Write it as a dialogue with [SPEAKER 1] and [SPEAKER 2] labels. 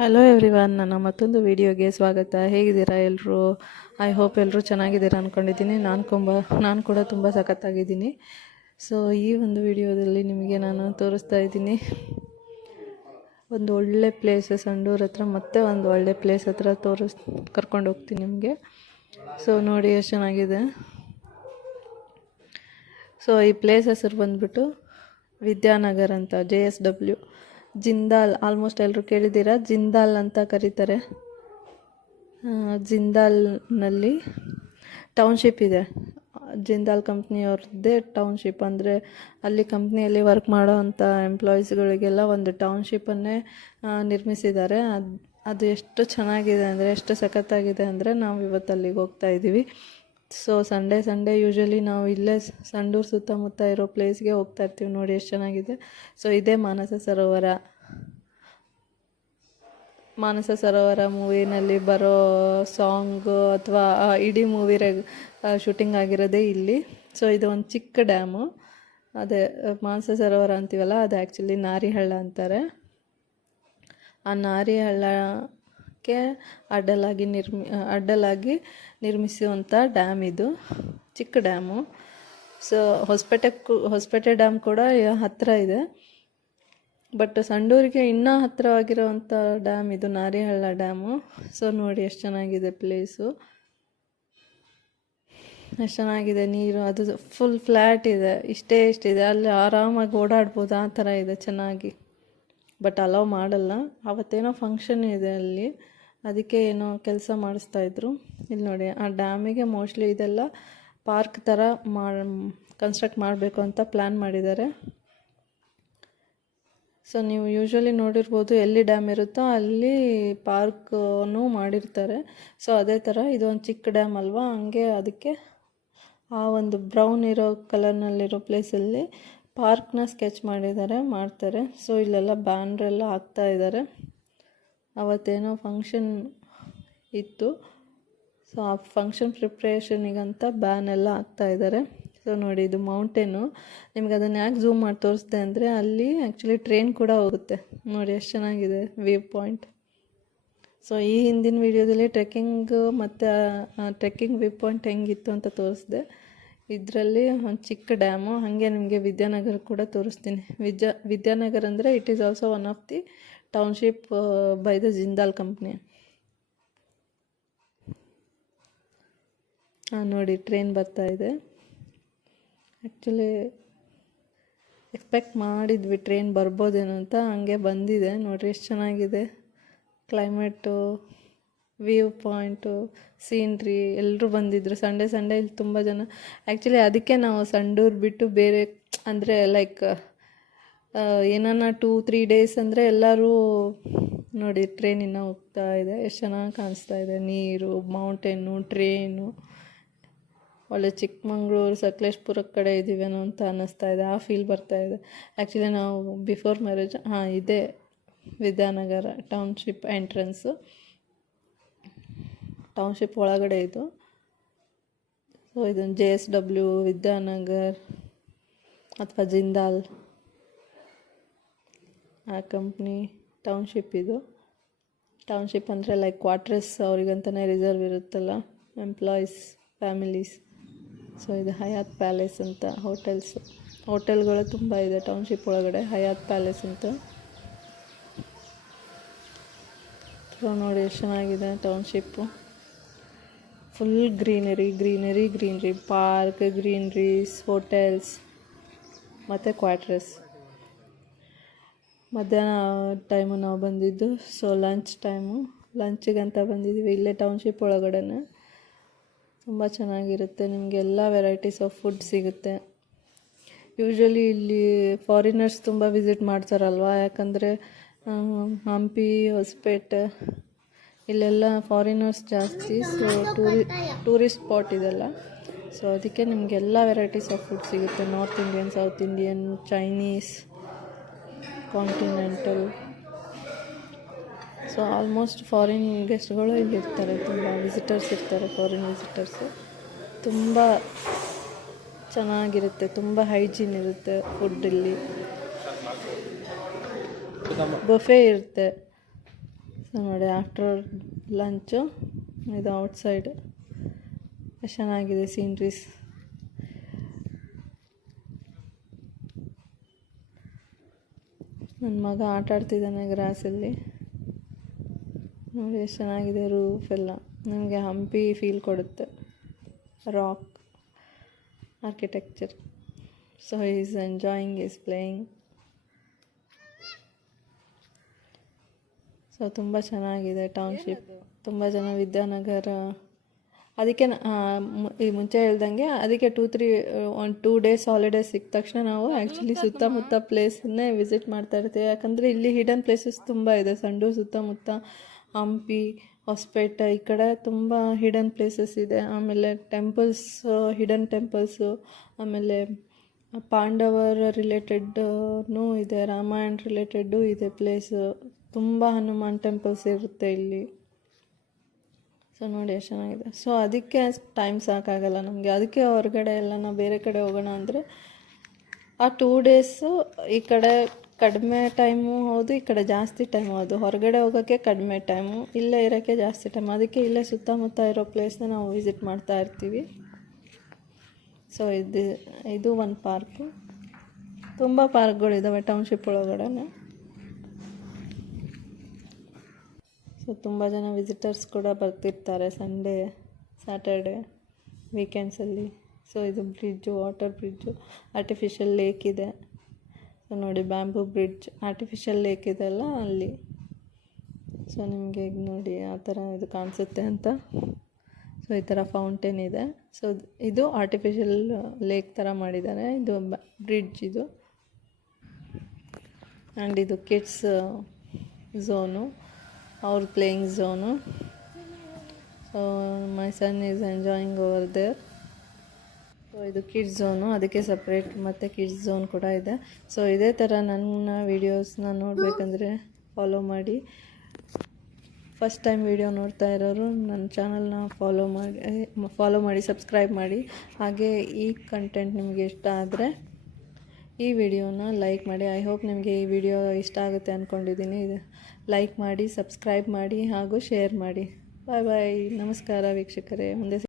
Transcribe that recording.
[SPEAKER 1] Hello everyone ನನ್ನ ಮತ್ತೊಂದು ವಿಡಿಯೋಗೆ ಸ್ವಾಗತ. ಹೇಗಿದ್ದೀರಾ ಎಲ್ಲರೂ ಐ ಹೋಪ್ ಎಲ್ಲರೂ ಚೆನ್ನಾಗಿದ್ದೀರಾ ಅಂದ್ಕೊಂಡಿದ್ದೀನಿ ನಾನು ತುಂಬ ನಾನು ಕೂಡ ತುಂಬ ಸಖತ್ತಾಗಿದ್ದೀನಿ. ಸೊ ಈ ಒಂದು ವಿಡಿಯೋದಲ್ಲಿ ನಿಮಗೆ ನಾನು ತೋರಿಸ್ತಾ ಇದ್ದೀನಿ. ಒಂದು ಒಳ್ಳೆ ಪ್ಲೇಸ್ ಸಂಡೂರ್ ಹತ್ರ ಮತ್ತೆ ಒಂದು ಒಳ್ಳೆ ಪ್ಲೇಸ್ ಹತ್ರ ತೋರಿಸ್, ಕರ್ಕೊಂಡು ಹೋಗ್ತೀನಿ ನಿಮಗೆ. ಸೊ ನೋಡಿ ಎಷ್ಟು ಚೆನ್ನಾಗಿದೆ. ಸೊ ಈ ಪ್ಲೇಸ್ ಹೆಸರು ಬಂದ್ಬಿಟ್ಟು ವಿದ್ಯಾನಗರ್ ಅಂತ J S W Jindal almost ಎಲ್ಲರೂ ಕೇಳಿದ್ದೀರ? ಜಿಂದಾಲ್ ಅಂತ ಕರೀತಾರೆ. ಜಿಂದಾಲ್ನಲ್ಲಿ ಟೌನ್ಶಿಪ್ ಇದೆ. ಜಿಂದಾಲ್ ಕಂಪ್ನಿಯವ್ರದ್ದೇ ಟೌನ್ಶಿಪ್ ಅಂದರೆ ಅಲ್ಲಿ ಕಂಪ್ನಿಯಲ್ಲಿ ವರ್ಕ್ ಮಾಡೋ ಅಂಥ ಎಂಪ್ಲಾಯೀಸ್ಗಳಿಗೆಲ್ಲ ಒಂದು ಟೌನ್ಶಿಪ್ಪನ್ನೇ ನಿರ್ಮಿಸಿದ್ದಾರೆ. ಅದು ಅದು ಎಷ್ಟು ಚೆನ್ನಾಗಿದೆ ಅಂದರೆ, ಎಷ್ಟು ಸಖತ್ತಾಗಿದೆ ಅಂದರೆ ನಾವು ಇವತ್ತು ಅಲ್ಲಿಗೆ ಹೋಗ್ತಾ ಇದ್ದೀವಿ ಸೊ ಸಂಡೇ ಸಂಡೇ ಯೂಶ್ವಲಿ ನಾವು ಇಲ್ಲೇ ಸಂಡೂರ್ ಸುತ್ತಮುತ್ತ ಇರೋ ಪ್ಲೇಸ್ಗೆ ಹೋಗ್ತಾ ಇರ್ತೀವಿ ನೋಡಿ ಎಷ್ಟು ಚೆನ್ನಾಗಿದೆ. ಸೊ ಇದೇ ಮಾನಸ ಸರೋವರ. ಮಾನಸ ಸರೋವರ ಮೂವಿನಲ್ಲಿ ಬರೋ ಸಾಂಗು ಅಥವಾ ಇಡೀ ಮೂವಿ ರೆಗ್ ಶೂಟಿಂಗ್ ಆಗಿರೋದೇ ಇಲ್ಲಿ. ಸೊ ಇದು ಒಂದು ಚಿಕ್ಕ ಡ್ಯಾಮು ಅದೇ, ಮಾನಸ ಸರೋವರ ಅಂತೀವಲ್ಲ, ಅದು ಆ್ಯಕ್ಚುಲಿ ನಾರಿಹಳ್ಳ ಅಂತಾರೆ. ಆ ನಾರಿ ಹಳ್ಳಕ್ಕೆ ಅಡ್ಡಲಾಗಿ ನಿರ್ಮಿ ಅಡ್ಡಲಾಗಿ ನಿರ್ಮಿಸುವಂಥ ಡ್ಯಾಮ್ ಇದು, ಚಿಕ್ಕ dam. So, Hosapete Hosapete dam ಕೂಡ ಹತ್ತಿರ ಇದೆ. ಬಟ್ ಸಂಡೂರಿಗೆ ಇನ್ನೂ ಹತ್ತಿರವಾಗಿರೋವಂಥ ಡ್ಯಾಮ್ ಇದು ನಾರಿಹಳ್ಳ ಡ್ಯಾಮು. ಸೊ, ನೋಡಿ ಎಷ್ಟು ಚೆನ್ನಾಗಿದೆ ಪ್ಲೇಸು. ಎಷ್ಟು ಚೆನ್ನಾಗಿದೆ ನೀರು, ಅದು ಫುಲ್ ಫ್ಲ್ಯಾಟ್ ಇದೆ. ಇಷ್ಟೇ ಇಷ್ಟಿದೆ. ಅಲ್ಲಿ ಆರಾಮಾಗಿ ಓಡಾಡ್ಬೋದು, ಆ ಥರ ಇದೆ ಚೆನ್ನಾಗಿ. ಬಟ್ ಅಲೋ ಮಾಡಲ್ಲ. ಅವತ್ತೇನೋ ಫಂಕ್ಷನ್ ಇದೆ ಅಲ್ಲಿ. ಅದಕ್ಕೆ ಏನೋ ಕೆಲಸ ಮಾಡಿಸ್ತಾ ಇದ್ರು. ಇಲ್ಲಿ ನೋಡಿ, ಆ ಡ್ಯಾಮಿಗೆ ಮೋಸ್ಟ್ಲಿ ಇದೆಲ್ಲ ಪಾರ್ಕ್ ಥರ ಮಾ ಕನ್ಸ್ಟ್ರಕ್ಟ್ ಮಾಡಬೇಕು ಅಂತ ಪ್ಲ್ಯಾನ್ ಮಾಡಿದ್ದಾರೆ. ಸೊ ನೀವು ಯೂಶ್ವಲಿ ನೋಡಿರ್ಬೋದು ಎಲ್ಲಿ ಡ್ಯಾಮ್ ಇರುತ್ತೋ ಅಲ್ಲಿ ಪಾರ್ಕನ್ನು ಮಾಡಿರ್ತಾರೆ. ಸೊ ಅದೇ ಥರ ಇದೊಂದು ಚಿಕ್ಕ ಡ್ಯಾಮ್ ಅಲ್ವಾ? ಹಂಗೆ ಅದಕ್ಕೆ ಆ ಒಂದು ಬ್ರೌನ್ ಇರೋ ಕಲರ್ನಲ್ಲಿರೋ ಪ್ಲೇಸಲ್ಲಿ ಪಾರ್ಕ್ನ ಸ್ಕೆಚ್ ಮಾಡಿದ್ದಾರೆ, ಮಾಡ್ತಾರೆ. ಸೊ ಇಲ್ಲೆಲ್ಲ ಬ್ಯಾನ್ರೆಲ್ಲ ಹಾಕ್ತಾ ಇದ್ದಾರೆ. ಅವತ್ತೇನೋ ಫಂಕ್ಷನ್ ಇತ್ತು. ಸೊ ಆ ಫಂಕ್ಷನ್ ಪ್ರಿಪ್ರೇಷನಿಗಂತ ಬ್ಯಾನ್ ಎಲ್ಲ ಆಗ್ತಾ ಇದ್ದಾರೆ ಸೊ ನೋಡಿ ಇದು ಮೌಂಟೇನು ನಿಮ್ಗೆ ಅದನ್ನು ಯಾಕೆ ಝೂಮ್ ಮಾಡಿ ತೋರಿಸ್ದೆ ಅಂದರೆ ಅಲ್ಲಿ ಆ್ಯಕ್ಚುಲಿ ಟ್ರೈನ್ ಕೂಡ ಹೋಗುತ್ತೆ. ನೋಡಿ ಎಷ್ಟು ಚೆನ್ನಾಗಿದೆ ವ್ಯೂ ಪಾಯಿಂಟ್ ಸೊ ಈ ಹಿಂದಿನ ವೀಡಿಯೋದಲ್ಲಿ ಟ್ರೆಕ್ಕಿಂಗ್ ಮತ್ತು ಟ್ರೆಕ್ಕಿಂಗ್ ವ್ಯೂ ಪಾಯಿಂಟ್ ಹೆಂಗಿತ್ತು ಅಂತ ತೋರಿಸ್ದೆ. ಇದರಲ್ಲಿ ಒಂದು ಚಿಕ್ಕ ಡ್ಯಾಮು ಹಾಗೆ ನಿಮಗೆ ವಿದ್ಯಾನಗರ ಕೂಡ ತೋರಿಸ್ತೀನಿ. ವಿದ್ಯಾ, ವಿದ್ಯಾನಗರ ಅಂದರೆ it is also one of the township by the Jindal company ಹಾಂ, ನೋಡಿ ಟ್ರೈನ್ ಬರ್ತಾ ಇದೆ. ಆ್ಯಕ್ಚುಲಿ ಎಕ್ಸ್ಪೆಕ್ಟ್ ಮಾಡಿದ್ವಿ ಟ್ರೈನ್ ಬರ್ಬೋದೇನೋ ಅಂತ. ಹಂಗೆ ಬಂದಿದೆ. ನೋಡಿರಿ, ಎಷ್ಟು ಚೆನ್ನಾಗಿದೆ. ಕ್ಲೈಮೇಟು ವ್ಯೂ ಪಾಯಿಂಟು ಸೀನ್ರಿ ಎಲ್ಲರೂ ಬಂದಿದ್ದರು ಸಂಡೇ ಸಂಡೇ ಇಲ್ಲಿ ತುಂಬ ಜನ. ಆ್ಯಕ್ಚುಲಿ ಅದಕ್ಕೆ ನಾವು ಸಂಡೂರು ಬಿಟ್ಟು ಬೇರೆ, ಅಂದರೆ ಲೈಕ್ ಏನಾನ ಟೂ ತ್ರೀ ಡೇಸ್ ಅಂದರೆ ಎಲ್ಲರೂ ನೋಡಿ ಟ್ರೈನ್ ಇನ್ನೂ ಹೋಗ್ತಾ ಇದೆ. ಎಷ್ಟು ಚೆನ್ನಾಗಿ ಕಾಣಿಸ್ತಾ ಇದೆ. ನೀರು ಮೌಂಟೇನು ಟ್ರೈನು ಒಳ್ಳೆ ಚಿಕ್ಕಮಂಗ್ಳೂರು ಸಕಲೇಶ್ಪುರ ಕಡೆ ಇದ್ದೀವೇನೋ ಅಂತ ಅನ್ನಿಸ್ತಾ ಇದೆ. ಆ ಫೀಲ್ ಬರ್ತಾ ಇದೆ. ಆ್ಯಕ್ಚುಲಿ ನಾವು ಬಿಫೋರ್ ಮ್ಯಾರೇಜ್ ಹಾಂ, ಇದೆ ವಿದ್ಯಾನಗರ ಟೌನ್ಶಿಪ್ ಎಂಟ್ರೆನ್ಸು ಟೌನ್ಶಿಪ್ ಒಳಗಡೆ ಇದು. ಸೊ ಇದೊಂದು ಜೆ ಎಸ್ ಡಬ್ಲ್ಯೂ ವಿದ್ಯಾನಗರ್ ಅಥವಾ ಜಿಂದಾಲ್. ಆ ಕಂಪ್ನಿ ಟೌನ್ಶಿಪ್ ಇದು. ಟೌನ್ಶಿಪ್ ಅಂದರೆ ಲೈಕ್ ಕ್ವಾರ್ಟರ್ಸ್ ಅವ್ರಿಗಂತಲೇ ರಿಸರ್ವ್ ಇರುತ್ತಲ್ಲ ಎಂಪ್ಲಾಯೀಸ್ ಫ್ಯಾಮಿಲೀಸ್ ಸೊ ಇದು ಹಯಾತ್ ಪ್ಯಾಲೇಸ್ ಅಂತ ಹೋಟೆಲ್ಸ್ ಹೋಟೆಲ್ಗಳು ತುಂಬ ಇದೆ ಟೌನ್ಶಿಪ್ ಒಳಗಡೆ ಹಯಾತ್ ಪ್ಯಾಲೇಸ್ ಅಂತ. ಸೊ ನೋಡಿ ಎಷ್ಟು ಚೆನ್ನಾಗಿದೆ township full greenery greenery greenery park greeneries hotels ಮತ್ತು ಕ್ವಾರ್ಟರ್ಸ್ ಮಧ್ಯಾಹ್ನ ಟೈಮು ನಾವು ಬಂದಿದ್ದು ಸೊ ಲಂಚ್ ಟೈಮು ಲಂಚಿಗಂತ ಬಂದಿದ್ದೀವಿ, ಇಲ್ಲೇ ಟೌನ್ಶಿಪ್ ಒಳಗಡೆನೆ. ತುಂಬ ಚೆನ್ನಾಗಿರುತ್ತೆ, ನಿಮಗೆ ಎಲ್ಲ ವೆರೈಟೀಸ್ ಆಫ್ ಫುಡ್ ಸಿಗುತ್ತೆ. ಯೂಶ್ವಲಿ ಇಲ್ಲಿ ಫಾರಿನರ್ಸ್ ತುಂಬ ವಿಸಿಟ್ ಮಾಡ್ತಾರಲ್ವ, ಯಾಕಂದರೆ ಹಂಪಿ, ಹೊಸಪೇಟೆ, ಇಲ್ಲೆಲ್ಲ ಫಾರಿನರ್ಸ್ ಜಾಸ್ತಿ ಸೊ ಟೂರಿ ಟೂರಿಸ್ಟ್ ಸ್ಪಾಟ್ ಇದೆಲ್ಲ. ಸೊ ಅದಕ್ಕೆ ನಿಮಗೆಲ್ಲ ವೆರೈಟೀಸ್ ಆಫ್ ಫುಡ್ ಸಿಗುತ್ತೆ north Indian south Indian Chinese continental so almost foreign ಗೆಸ್ಟ್ಗಳು ಇಲ್ಲಿ ಇರ್ತಾರೆ ತುಂಬ ವಿಸಿಟರ್ಸ್ ಇರ್ತಾರೆ ಫಾರಿನ್ ವಿಸಿಟರ್ಸು ತುಂಬ ಚೆನ್ನಾಗಿರುತ್ತೆ, ತುಂಬ ಹೈಜೀನ್ ಇರುತ್ತೆ ಫುಡ್ ಇಲ್ಲಿ ಬಫೆ ಇರುತ್ತೆ. ಸೊ ನೋಡಿ ಆಫ್ಟರ್ ಲಂಚು ಇದು ಔಟ್ಸೈಡ್ ಚೆನ್ನಾಗಿದೆ ಸೀನ್ರೀಸ್ ನನ್ನ ಮಗ ಆಟ ಆಡ್ತಿದ್ದಾನೆ ಗ್ರಾಸಲ್ಲಿ. ನೋಡಿ ಎಷ್ಟು ಚೆನ್ನಾಗಿದೆ ರೂಫ್ ಎಲ್ಲ. ನಮಗೆ ಹಂಪಿ ಫೀಲ್ ಕೊಡುತ್ತೆ. Rock architecture. So is enjoying is playing so ತುಂಬ ಚೆನ್ನಾಗಿದೆ ಟೌನ್ಶಿಪ್ ತುಂಬ ಜನ ವಿದ್ಯಾನಗರ ಅದಕ್ಕೆ ಈ ಮುಂಚೆ ಹೇಳ್ದಂಗೆ ಅದಕ್ಕೆ two three one two days holiday ಸಿಕ್ಕ ತಕ್ಷಣ ನಾವು ಆ್ಯಕ್ಚುಲಿ ಸುತ್ತಮುತ್ತ ಪ್ಲೇಸನ್ನೇ ವಿಸಿಟ್ ಮಾಡ್ತಾ ಇರ್ತೀವಿ. ಯಾಕಂದರೆ ಇಲ್ಲಿ ಹಿಡನ್ ಪ್ಲೇಸಸ್ ತುಂಬ ಇದೆ. ಸಂಡೂರು ಸುತ್ತಮುತ್ತ ಹಂಪಿ ಹೊಸಪೇಟೆ ಈ ಕಡೆ ತುಂಬ ಹಿಡನ್ ಪ್ಲೇಸಸ್ ಇದೆ. ಆಮೇಲೆ ಟೆಂಪಲ್ಸ್ ಹಿಡನ್ ಟೆಂಪಲ್ಸು ಆಮೇಲೆ ಪಾಂಡವರ ರಿಲೇಟೆಡ್ನೂ ಇದೆ. ರಾಮಾಯಣ ರಿಲೇಟೆಡ್ಡು ಇದೆ ಪ್ಲೇಸು ತುಂಬ ಹನುಮಾನ್ ಟೆಂಪಲ್ಸ್ ಇರುತ್ತೆ ಇಲ್ಲಿ. ಸೊ ನೋಡಿ ಎಷ್ಟು ಚೆನ್ನಾಗಿದೆ. ಸೊ ಅದಕ್ಕೆ ಟೈಮ್ ಸಾಕಾಗಲ್ಲ ನಮಗೆ. ಅದಕ್ಕೆ ಹೊರಗಡೆ ಎಲ್ಲ ನಾವು ಬೇರೆ ಕಡೆ ಹೋಗೋಣ ಅಂದರೆ ಆ ಟೂ ಡೇಸು ಈ ಕಡೆ ಕಡಿಮೆ ಟೈಮು ಹೌದು, ಈ ಕಡೆ ಜಾಸ್ತಿ ಟೈಮ್ ಹೌದು. ಹೊರಗಡೆ ಹೋಗೋಕ್ಕೆ ಕಡಿಮೆ ಟೈಮು ಇಲ್ಲೇ ಇರೋಕ್ಕೆ ಜಾಸ್ತಿ ಟೈಮ್ ಅದಕ್ಕೆ ಇಲ್ಲೇ ಸುತ್ತಮುತ್ತ ಇರೋ ಪ್ಲೇಸ್ನ ನಾವು ವಿಸಿಟ್ ಮಾಡ್ತಾ ಇರ್ತೀವಿ. ಸೊ ಇದು ಇದು ಒಂದು ಪಾರ್ಕು ತುಂಬ ಪಾರ್ಕ್ಗಳಿದ್ದಾವೆ ಟೌನ್ಶಿಪ್ ಒಳಗಡೆ ಸೊ ತುಂಬ ಜನ ವಿಸಿಟರ್ಸ್ ಕೂಡ ಬರ್ತಿರ್ತಾರೆ ಸಂಡೇ ಸ್ಯಾಟರ್ಡೆ ವೀಕೆಂಡ್ಸಲ್ಲಿ ಸೊ ಇದು bridge water bridge artificial lake ಇದೆ. ಸೊ ನೋಡಿ ಬ್ಯಾಂಬೂ ಬ್ರಿಡ್ಜ್ ಆರ್ಟಿಫಿಷಿಯಲ್ ಲೇಕ್ ಇದೆಲ್ಲ ಅಲ್ಲಿ ಸೊ ನಿಮಗೆ ಈಗ ನೋಡಿ ಆ ಥರ ಇದು ಕಾಣಿಸುತ್ತೆ ಅಂತ. ಸೊ ಈ ಥರ ಫೌಂಟೇನ್ ಇದೆ. ಸೊ ಇದು ಆರ್ಟಿಫಿಷಿಯಲ್ ಲೇಕ್ ಥರ ಮಾಡಿದ್ದಾರೆ. ಇದು ಬ್ರಿಡ್ಜ್ ಇದು. ಆ್ಯಂಡ್ ಇದು ಕಿಡ್ಸ್ ಝೋನು ಅವ್ರ playing zone so my son is enjoying over there so ಇದು ಕಿಡ್ಸ್ ಝೋನು ಅದಕ್ಕೆ ಸಪ್ರೇಟ್ ಮತ್ತು ಕಿಡ್ಸ್ ಝೋನ್ ಕೂಡ ಇದೆ. ಸೊ ಇದೇ ಥರ ನನ್ನ ವೀಡಿಯೋಸ್ನ ನೋಡಬೇಕಂದ್ರೆ ಫಾಲೋ ಮಾಡಿ. ಫಸ್ಟ್ ಟೈಮ್ ವಿಡಿಯೋ ನೋಡ್ತಾ ಇರೋರು ನನ್ನ ಚಾನಲ್ನ ಫಾಲೋ ಮಾಡಿ ಫಾಲೋ ಮಾಡಿ ಸಬ್ಸ್ಕ್ರೈಬ್ ಮಾಡಿ. ಹಾಗೆ ಈ ಕಂಟೆಂಟ್ ನಿಮಗೆ ಇಷ್ಟ ಆದರೆ ಈ ವಿಡಿಯೋನ ಲೈಕ್ ಮಾಡಿ. ಐ ಹೋಪ್ ನಿಮಗೆ ಈ ವಿಡಿಯೋ ಇಷ್ಟ ಆಗುತ್ತೆ ಅಂದ್ಕೊಂಡಿದ್ದೀನಿ ಲೈಕ್ ಮಾಡಿ, ಸಬ್ಸ್ಕ್ರೈಬ್ ಮಾಡಿ ಹಾಗೂ ಶೇರ್ ಮಾಡಿ. ಬಾಯ್ ಬಾಯ್ ನಮಸ್ಕಾರ ವೀಕ್ಷಕರೇ. ಮುಂದೆ